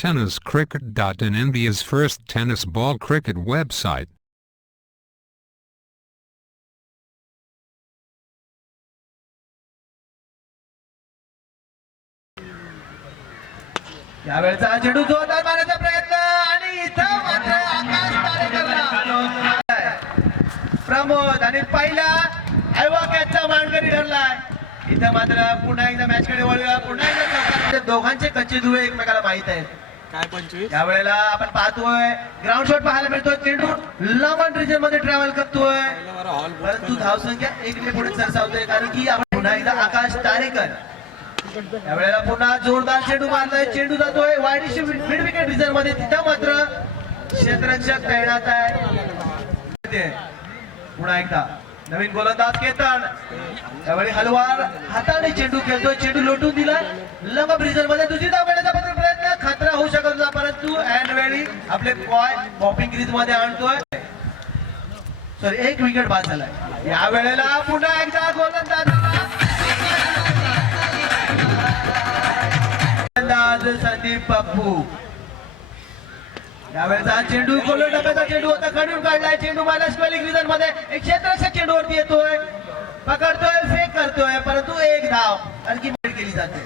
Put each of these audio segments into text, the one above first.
TennisCricket.in, India's first tennis ball cricket website. यावेळचा चेंडू जोरदार मारण्याचा प्रयत्न आणि इथं मात्र आकाश तारेकरला प्रमोद आणि पहिला ऐवाक्याचा मानकरी ठरलाय. इथं मात्र पुन्हा एकदा मॅचकडे वळूया. पुन्हा एकदा दोघांचे कच्चे दुवे एकमेकाला माहित आहेत. काय 25 यावेळेला आपण पाहतोय ग्राउंड शॉट पाहायला मिळतोय. चेंडू लॉंग रिजन मध्ये ट्रॅव्हल करतोय, परंतु धावसंख्या 1 ने पुढे सरसावतोय, कारण की आपण पुन्हा एकदा आकाश तारेकर. यावेळेला पुन्हा जोरदार चेंडू मारलाय. चेंडू जातोय वाईडशी मिड विकेट रिझर्व मध्ये. तिथं मात्र क्षेत्ररक्षक तैनात आहे. पुन्हा एकदा नवीन गोलंदाज केतन. यावेळी हलवार हाताने चेंडू खेळतोय. चेंडू लोटून दिलाय लंब ब्रिजर मध्ये. दुसरी धाव घेण्याचा प्रयत्न खतरा होऊ शकत होता, परंतु ऐन वेळी आपले बॉय पॉपिंग क्रीज मध्ये आणतोय. सर 1 विकेट बाद झालाय. या वेळेला पुन्हा एकदा गोलंदाज संदीप पप्पू. यावेळेचा चेंडू गोलंदाज डब्याचा चेंडू होता, खडून काढलाय. चेंडू मायनस स्पेलिंग रिझन मध्ये एक क्षेत्ररक्षक चेंडूवरती येतोय, पकडतोय, फेक करतोय, परंतु 1 धाव आणखी मेड केली जाते.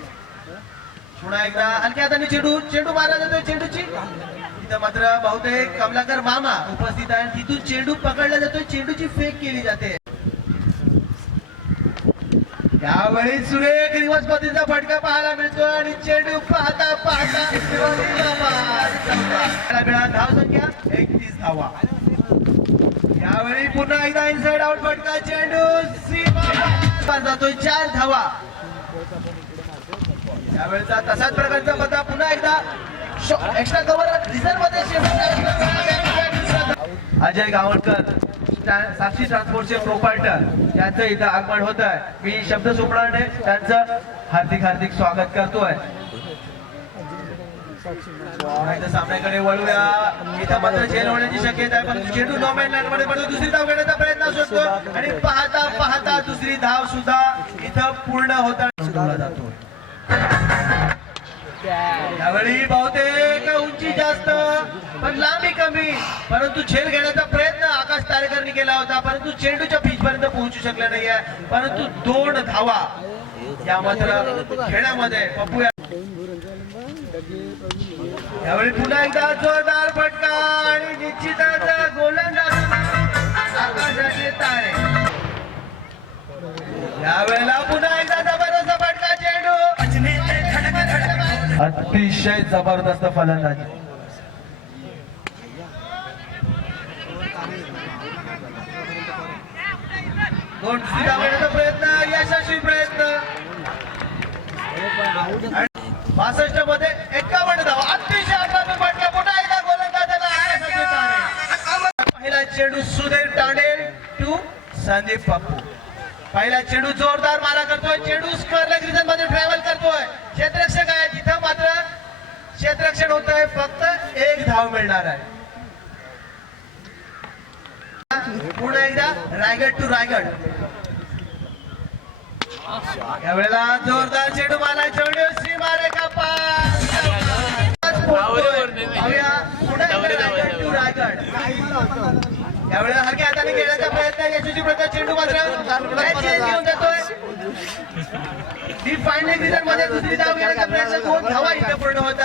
पुन्हा एकदा हलक्या हाताने चेंडू मारला जातोय. चेंडूची तिथं मात्र बहुतेक कमलाकर मामा उपस्थित आहे. तिथून चेंडू पकडला जातोय, चेंडूची फेक केली जाते. यावेळी सुरेख रिवर्स पद्धतीचा फटका पाहायला मिळतोय आणि चेंडू पाहता धाव संख्या 31 धावा. यावेळी पुन्हा एकदा इनसाइड आउट फटका. चेंडू सीमा जातोय 4 धावा. यावेळेचा तसाच प्रकारचा पत्ता पुन्हा एकदा एक्स्ट्रा कव्हर रिझर्व मध्ये. अजय गावणकर साक्षी ट्रान्सपोर्टचे प्रोपायटर यांचं इथं आगमन होत आहे. मी शब्द सुपडाने त्यांचं हार्दिक स्वागत करतोय. सामन्याकडे वळूया. इथं मात्र झेल होण्याची शक्यता आहे, पण चेंडू नो मॅन लँड मध्ये पडतो. दुसरी धाव घेण्याचा प्रयत्न असतो आणि पाहता दुसरी धाव सुद्धा इथं पूर्ण होताना जातो. यावेळी बहुतेक उंची जास्त पण लांबी कमी, परंतु झेल घेण्याचा प्रयत्न आकाश तारेकरनी केला होता, परंतु चेंडूच्या पिच पर्यंत पोहोचू शकले नाहीये. परंतु 2 धावा या मात्र खेळामध्ये पप्पू. यावेळी पुन्हा एकदा जोरदार फटका आणि निश्चितच गोलंदाज आकाशाचे तारे. यावेळेला पुन्हा एकदा जबरदस्त फटका. चेंडू अतिशय जबरदस्त फलंदाजी. प्रयत्न यशस्वी प्रयत्न. 62 मध्ये 51 धावा. अतिशय आक्रमक फटका. पुन्हा एकदा गोलंदाजाला आकाशाचे तारे. पहिला चेंडू सुधीर तांडेल टू संदीप पप्पू. पहिला चेंडू जोरदार मारा करतोय. चेंडू स्क्वेअर लेग रिजन मध्ये ट्रॅव्हल करतोय. क्षेत्ररक्षक आहे तिथं मात्र क्षेत्ररक्षण होत आहे. फक्त 1 धाव मिळणार आहे. पुन्हा एकदा रायगड टू रायगड. यावेळेला जोरदार चेंडू मारला. चेंडू सीमारेखा पार. रायगड टू रायगड. यावेळेला हलक्या हाताने खेळण्याचा प्रयत्न यशस्वी प्रयत्न. चेंडू मात्र घेऊन जातोय. डी फायनल रिझन मध्ये दुसरी धाव घेण्याचा प्रयत्न. 2 धावा इथे पूर्ण होत